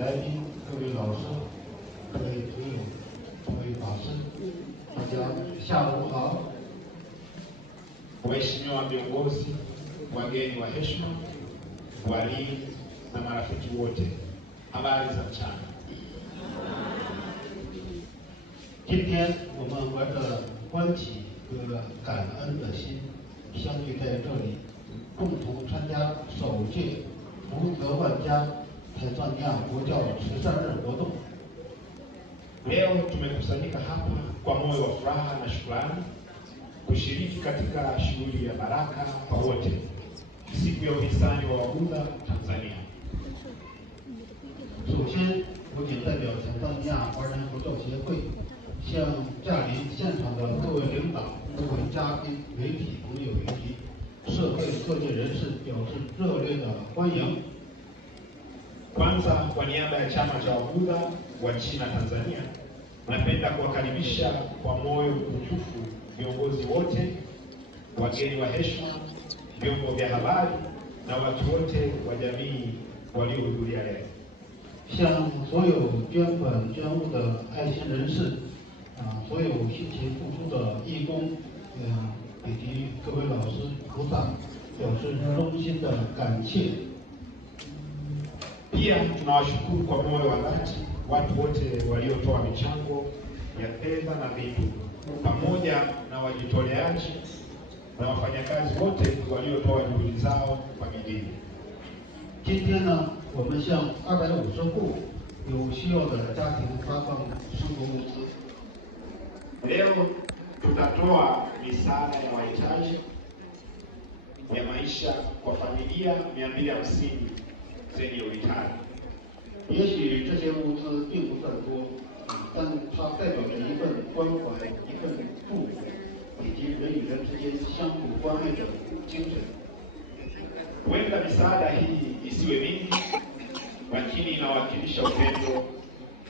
来宾、各位老师、各位朋友、各位法师，大家下午好。Waheshimiwa viongozi, wageni wa heshima, walimu na marafiki wote, habari za mchana. 今天我们怀着欢喜和感恩的心，相聚在这里，共同参加首届福泽万家Tanzania佛教慈善日活动。Leo tumekusanyika hapa kwa moyo wa furaha na shukrani kushiriki katika shughuli ya baraka kwa wote, siku ya uhisani wa Wabudha Tanzania. 首先，我谨代表坦桑尼亚华人佛教协会，向驾临现场的各位领导、各位嘉宾、媒体朋友以及社会各界人士表示热烈的欢迎。 Kwanza, kwa niaba ya chama cha Wabudha wa China Tanzania, napenda kuwakaribisha kwa moyo mkunjufu viongozi wote, wageni wa heshima, vyombo vya habari na watu wote wa jamii waliohudhuria leo. 向所有捐款捐物的爱心人士，所有辛勤付出的义工，以及各位老师、菩萨，表示衷心的感谢。 Pia tunawashukuru kwa moyo wa dhati watu wote waliotoa michango ya fedha na vitu, pamoja na wajitoleaji na wafanyakazi wote waliotoa juhudi zao kwa bidii. 今天呢，我们向250户有需要的家庭发放生活物资。 Leo tutatoa misaada ya mahitaji ya maisha kwa familia 250 zenye uhitaji. 也许这些物资并不算多，但它代表着一份关怀、一份祝福，以及人与人之间相互关爱的精神。 Huenda misaada hii isiwe mingi, lakini inawakilisha upendo,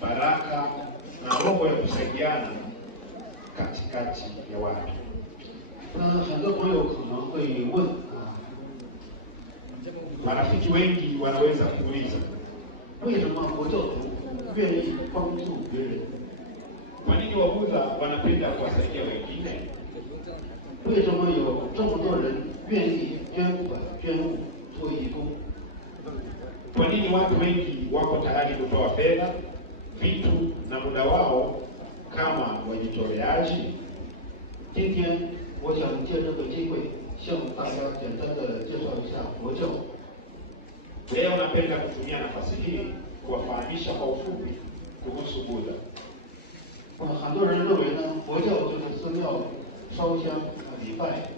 baraka na roho ya kusaidiana katikati ya watu. 很多朋友可能会问 Marafiki wengi wanaweza kuuliza, 为什么佛教徒愿意帮助别人？ kwa nini Wabudha wanapenda kuwasaidia wengine? 为什么有这么多人愿意捐款捐物做义工？ Kwa nini watu wengi wako tayari kutoa fedha, vitu na muda wao kama wajitoleaji? 今天我想借这个机会向大家简单的介绍一下佛教。 Leo napenda kutumia nafasi hii kuwafahamisha kwa ufupi kuhusu Buddha. 很多人认为呢，佛教就是寺庙烧香礼拜。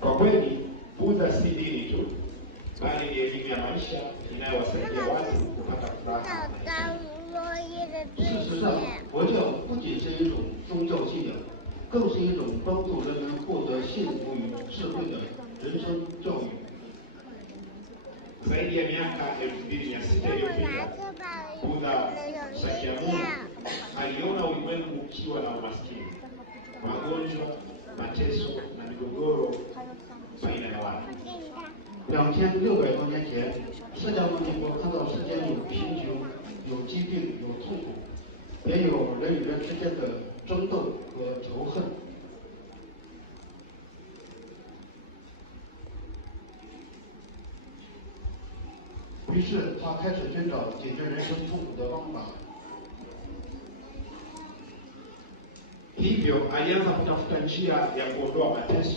Kwa kweli, Buddha si dini tu, bali ni elimu ya maisha inayowasaidia watu kupata furaha. 事实上，佛教不仅是一种宗教信仰，更是一种帮助人们获得幸福与智慧的人生教育。 Zaidi ya miaka 2600 iliyopita, Buddha Shakyamuni aliona ulimwengu ukiwa na umaskini, magonjwa, mateso na migogoro baina ya watu. 2600多年前，释迦牟尼佛看到世间有贫穷、有疾病、有痛苦，也有人与人之间的争斗和仇恨。 于是他开始寻找解决人生痛苦的方法。 Hivyo alianza kutafuta njia ya kuondoa mateso